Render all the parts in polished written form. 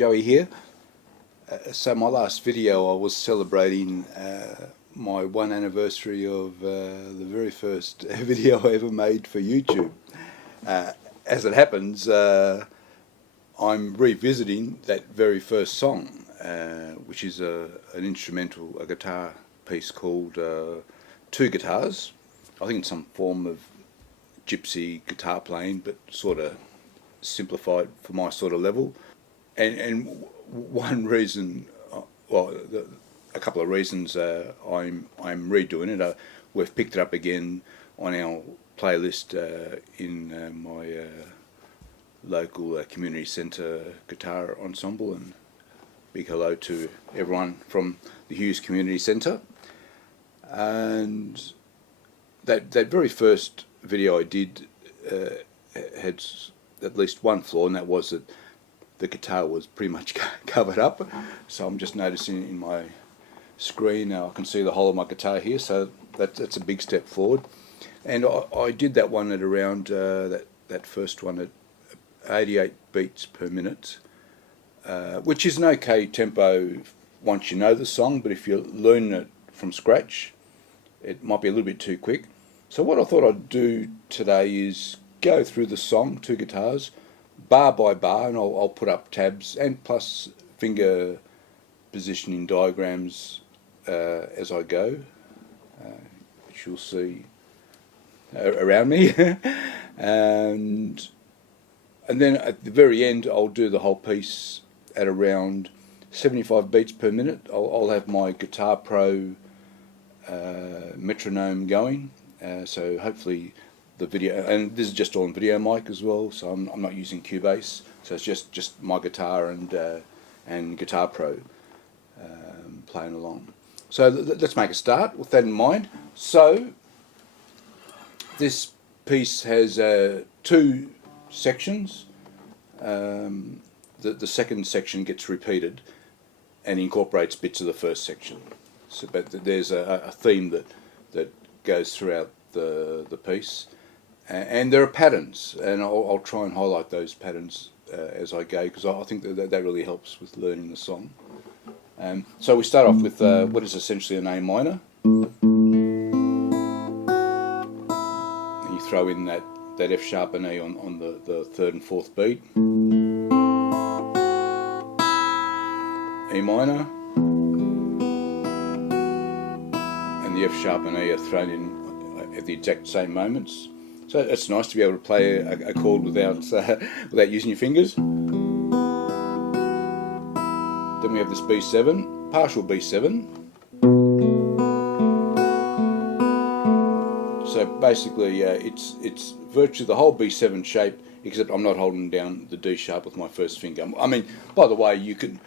Joey here. So my last video I was celebrating my 1 anniversary of the very first video I ever made for YouTube. As it happens, I'm revisiting that very first song, which is an instrumental, a guitar piece called Two Guitars. I think it's some form of gypsy guitar playing, but sort of simplified for my sort of level. And one reason, well, a couple of reasons I'm redoing it. We've picked it up again on our playlist in my local community centre guitar ensemble, and big hello to everyone from the Hughes Community Centre. And that very first video I did had at least one flaw, and that was that the guitar was pretty much covered up. So I'm just noticing in my screen now I can see the whole of my guitar here, so that's a big step forward. And I did that one at around that first one at 88 beats per minute, which is an okay tempo once you know the song, but if you're learning it from scratch it might be a little bit too quick. So what I thought I'd do today is go through the song, Two Guitars, bar by bar, and I'll put up tabs and plus finger positioning diagrams as I go, which you'll see around me. and then at the very end I'll do the whole piece at around 75 beats per minute. I'll have my Guitar Pro metronome going, so hopefully the video, and this is just on video mic as well, so I'm not using Cubase, so it's just my guitar and Guitar Pro playing along. So let's make a start with that in mind. So this piece has two sections. The second section gets repeated and incorporates bits of the first section. So, but there's a theme that goes throughout the piece, and there are patterns, and I'll try and highlight those patterns as I go, because I think that really helps with learning the song. So we start off with what is essentially an A minor. And you throw in that F sharp and E on the third and fourth beat. E minor, and the F sharp and E are thrown in at the exact same moments. So it's nice to be able to play a chord without using your fingers. Then we have this B7, partial B7. So basically it's virtually the whole B7 shape, except I'm not holding down the D sharp with my first finger. I mean, by the way, you can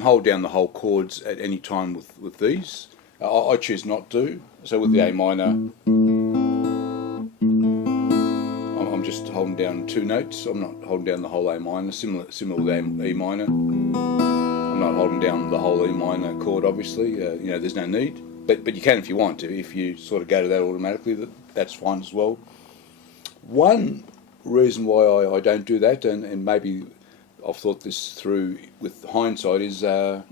hold down the whole chords at any time with these. I choose not to. So with the A minor, I'm just holding down two notes. I'm not holding down the whole A minor. Similar with E minor. I'm not holding down the whole E minor chord, obviously. There's no need. But you can if you want to. If you sort of go to that automatically, that's fine as well. One reason why I don't do that, and maybe I've thought this through with hindsight, is I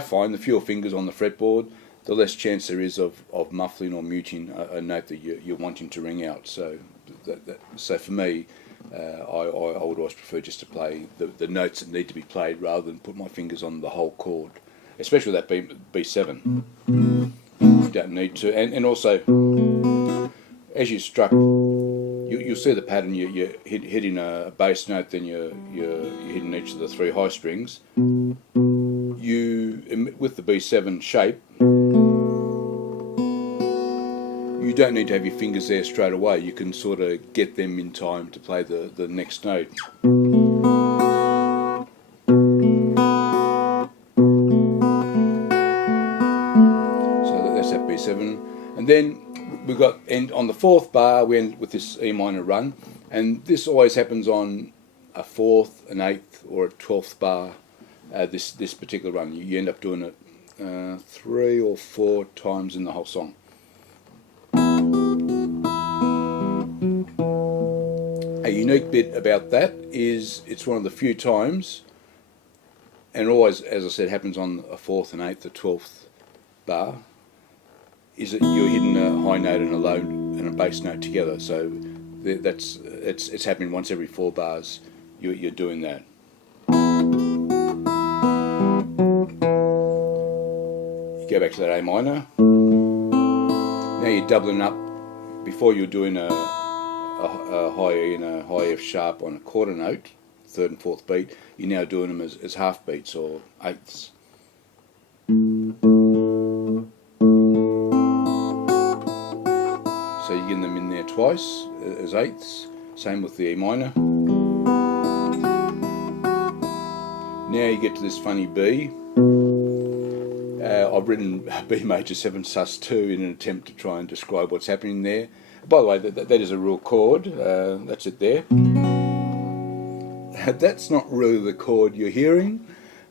find the fewer fingers on the fretboard, the less chance there is of muffling or muting a note that you're wanting to ring out. So so for me, I would always prefer just to play the notes that need to be played rather than put my fingers on the whole chord, especially with that B7. You don't need to. And also, as you struck, you'll see the pattern. You're hitting a bass note, then you're hitting each of the three high strings. With the B7 shape, you don't need to have your fingers there straight away. You can sort of get them in time to play the next note. So that's that B7. And then we've got, on the fourth bar we end with this E minor run, and this always happens on a fourth, an eighth, or a 12th bar. This particular run, you end up doing it 3 or 4 times in the whole song. A unique bit about that is it's one of the few times and always, as I said, happens on a 4th and 8th or 12th bar, is that you're hitting a high note and a low and a bass note together. So it's happening once every 4 bars. You're doing that. You go back to that A minor. Now you're doubling up. Before you're doing a high E and a high F sharp on a quarter note, 3rd and 4th beat, you're now doing them as half beats or eighths. So you're getting them in there twice as eighths. Same with the E minor. Now you get to this funny B. I've written B major 7 sus2 in an attempt to try and describe what's happening there. By the way, that is a real chord. That's it there. That's not really the chord you're hearing.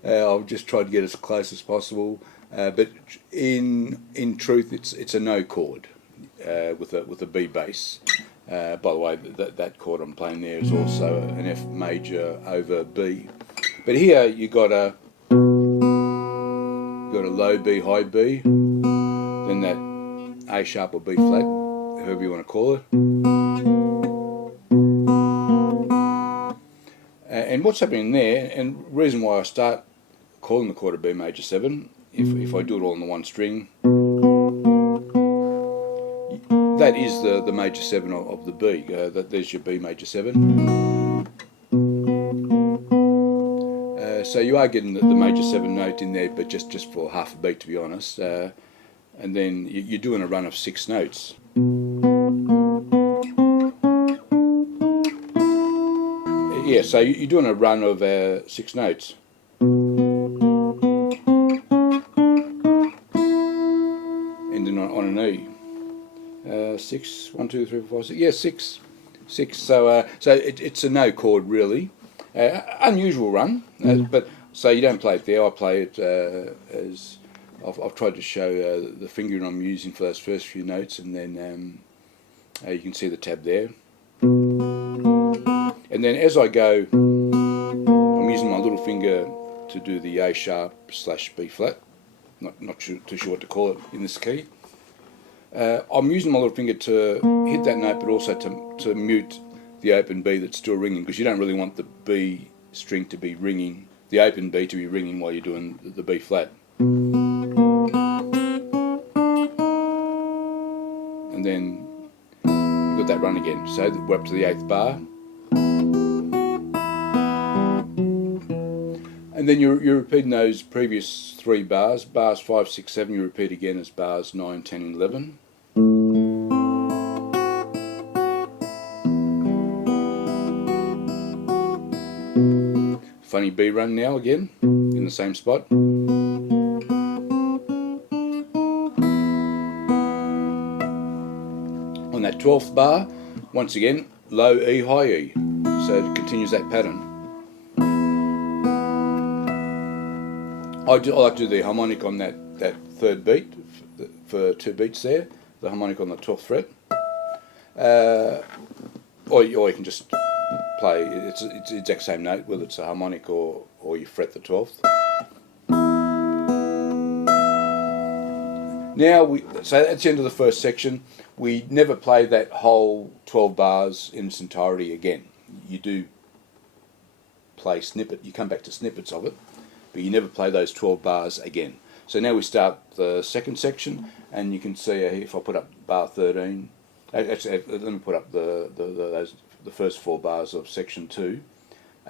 I've just tried to get as close as possible, but in truth, it's a no chord with a B bass. By the way, that chord I'm playing there is also an F major over B. But here you got a low B, high B, then that A sharp or B flat, however you want to call it. And what's happening there, and the reason why I start calling the chord a B major 7, if I do it all on the one string, that is the major 7 of the B. There's your B major 7. So you are getting the major 7 note in there, but just for half a beat, to be honest. And then you're doing a run of 6 notes. Yeah, so you're doing a run of 6 notes. Ending on an E. 6, 1, 2, 3, 4, 5, 6. Yeah, 6. So it's a no chord, really. Unusual run, but so you don't play it there. I play it as I've tried to show the fingering I'm using for those first few notes, and then you can see the tab there. And then as I go, I'm using my little finger to do the A sharp / B flat. Not too sure what to call it in this key. I'm using my little finger to hit that note, but also to mute the open B that's still ringing, because you don't really want the B string to be ringing, the open B to be ringing while you're doing the B flat. And then you've got that run again. So we're up to the 8th bar. And then you're repeating those previous 3 bars. Bars 5, 6, 7 you repeat again as bars 9, 10 and 11. Funny B run now again, in the same spot. On that 12th bar, once again, low E, high E. So it continues that pattern. I like to do the harmonic on that 3rd beat, for 2 beats there, the harmonic on the 12th fret. Or you can just play, it's the exact same note, whether it's a harmonic or you fret the 12th. Now, so that's the end of the first section. We never play that whole 12 bars in its entirety again. You do play you come back to snippets of it, but you never play those 12 bars again. So now we start the second section, and you can see if I put up bar 13, actually let me put up the first 4 bars of section 2.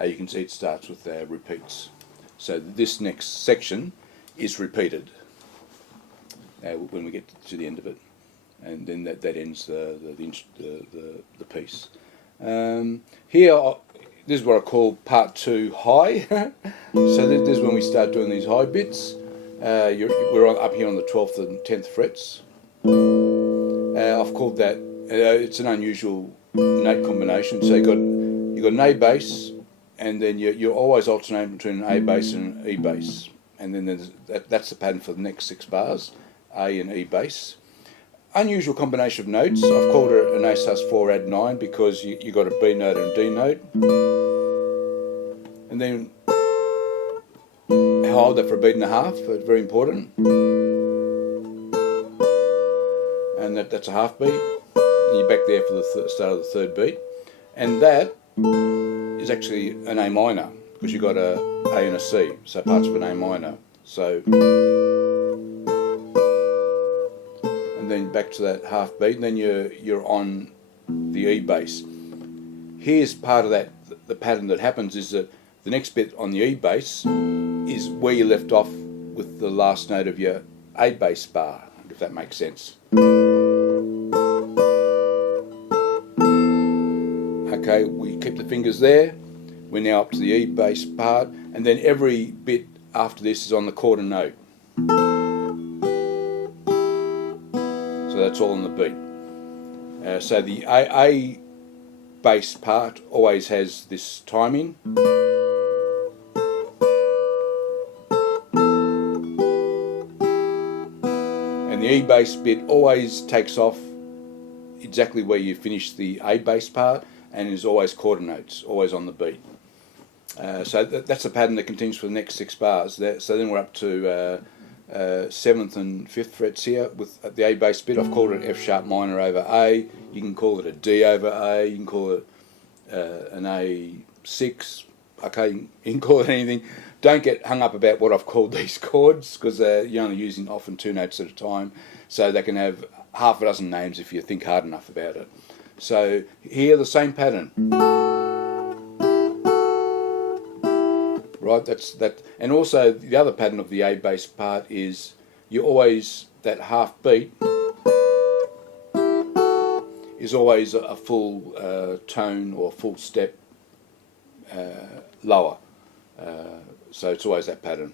You can see it starts with repeats. So this next section is repeated when we get to the end of it, and then that ends the piece. Here, this is what I call part 2 high. So this is when we start doing these high bits. We're up here on the 12th and 10th frets. I've called that. It's an unusual note combination. So you got an A bass, and then you're always alternating between an A bass and an E bass, and then that's the pattern for the next 6 bars, A and E bass. Unusual combination of notes. I've called it an A sus4 add 9 because you got a B note and a D note, and then hold that for a beat and a half, it's very important. And that's a half beat. And you're back there for the start of the third beat. And that is actually an A minor, because you've got a A and a C, so parts of an A minor. So, and then back to that half beat, and then you're on the E bass. Here's part of that, the pattern that happens is that the next bit on the E bass is where you left off with the last note of your A bass bar, if that makes sense. Okay, we keep the fingers there. We're now up to the E bass part, and then every bit after this is on the quarter note. So that's all on the beat. So the A bass part always has this timing. And the E bass bit always takes off exactly where you finish the A bass part, and is always quarter notes, always on the beat. So that's a pattern that continues for the next 6 bars. So then we're up to 7th and 5th frets here with the A bass bit. I've called it F sharp minor over A. You can call it a D over A. You can call it an A6. Okay, you can call it anything. Don't get hung up about what I've called these chords, because you're only using often 2 notes at a time. So they can have half a dozen names if you think hard enough about it. So here the same pattern. Right, that's that. And also the other pattern of the A bass part is you always, that half beat is always a full tone or full step lower. So it's always that pattern.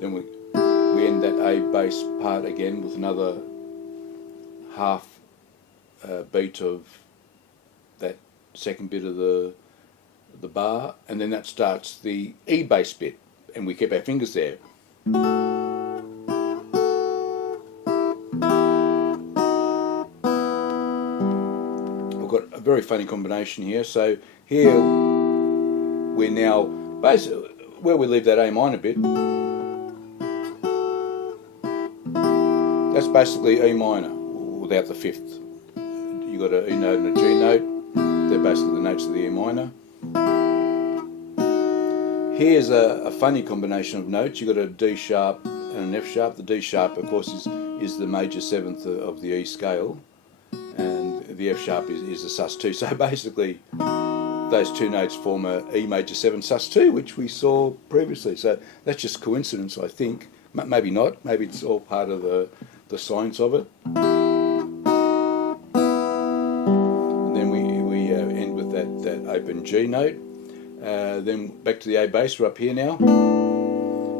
Then we end that A bass part again with another half beat of that second bit of the bar, and then that starts the E bass bit, and we keep our fingers there. We've got a very funny combination here. So here we're now basically where we leave that A minor bit. That's basically E minor without the 5th. You've got an E note and a G note. They're basically the notes of the E minor. Here's a funny combination of notes. You've got a D sharp and an F sharp. The D sharp, of course, is the major 7th of the E scale, and the F sharp is the sus2. So basically, those 2 notes form a E major 7 sus2, which we saw previously. So that's just coincidence, I think. Maybe not. Maybe it's all part of the science of it. That open G note. Then back to the A bass, we're up here now.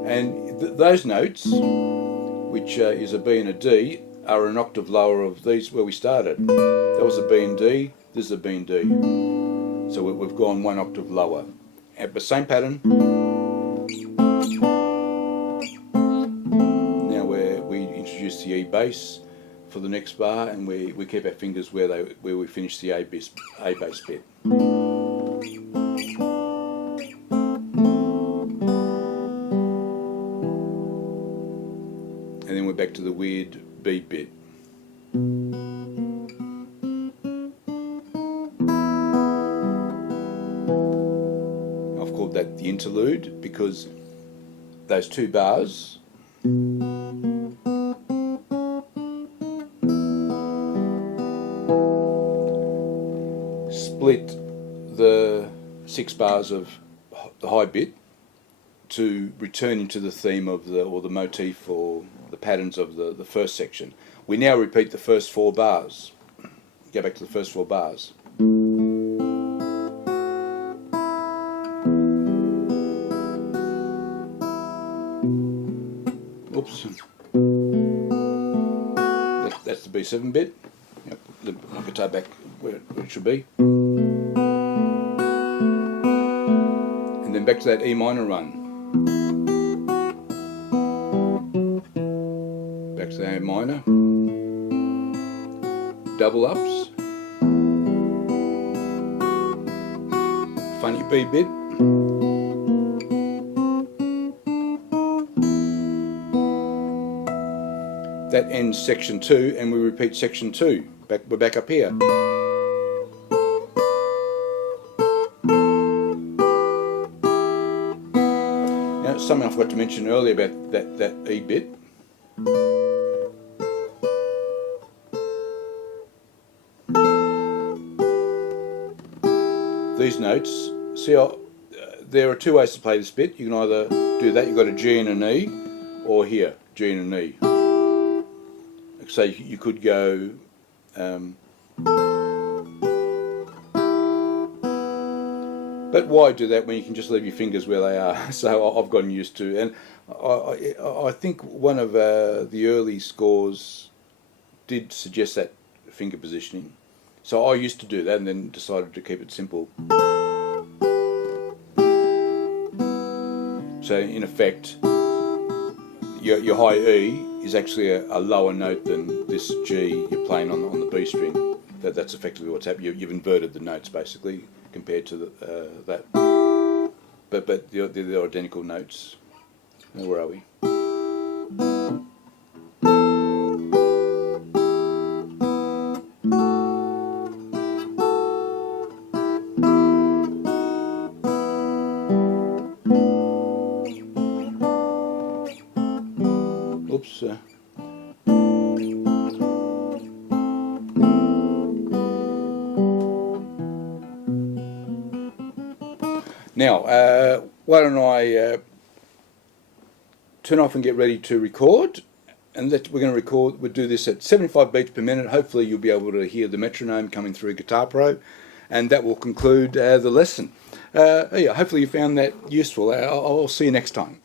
And those notes, which is a B and a D, are an octave lower of these where we started. That was a B and D, this is a B and D. So we've gone 1 octave lower. But same pattern. Now we introduce the E bass for the next bar, and we keep our fingers where we finish the A bass bit. And then we're back to the weird B bit. I've called that the interlude because those 2 bars split the 6 bars of the high bit to return into the theme of or the motif or the patterns of the first section. We now repeat the first 4 bars. Go back to the first 4 bars. Oops. That's the B7 bit. Yep, my guitar back where it should be. And then back to that E minor run. Back to the A minor. Double ups. funny B bit. That ends section 2, and we repeat section 2. We're back up here. Now, something I forgot to mention earlier about that E bit. These notes, see, there are two ways to play this bit. You can either do that, you've got a G and an E, or here, G and an E. So you could go but why do that when you can just leave your fingers where they are? So I've gotten used to, and I think one of the early scores did suggest that finger positioning. So I used to do that and then decided to keep it simple. So in effect, your high E is actually a lower note than this G you're playing on the B string. That's effectively what's happened. You've inverted the notes basically compared to that. But they're identical notes. Now, where are we? Oops. Now, why don't I turn off and get ready to record, and we're going to record. We'll do this at 75 beats per minute. Hopefully you'll be able to hear the metronome coming through Guitar Pro, and that will conclude the lesson. Yeah, hopefully you found that useful. I'll see you next time.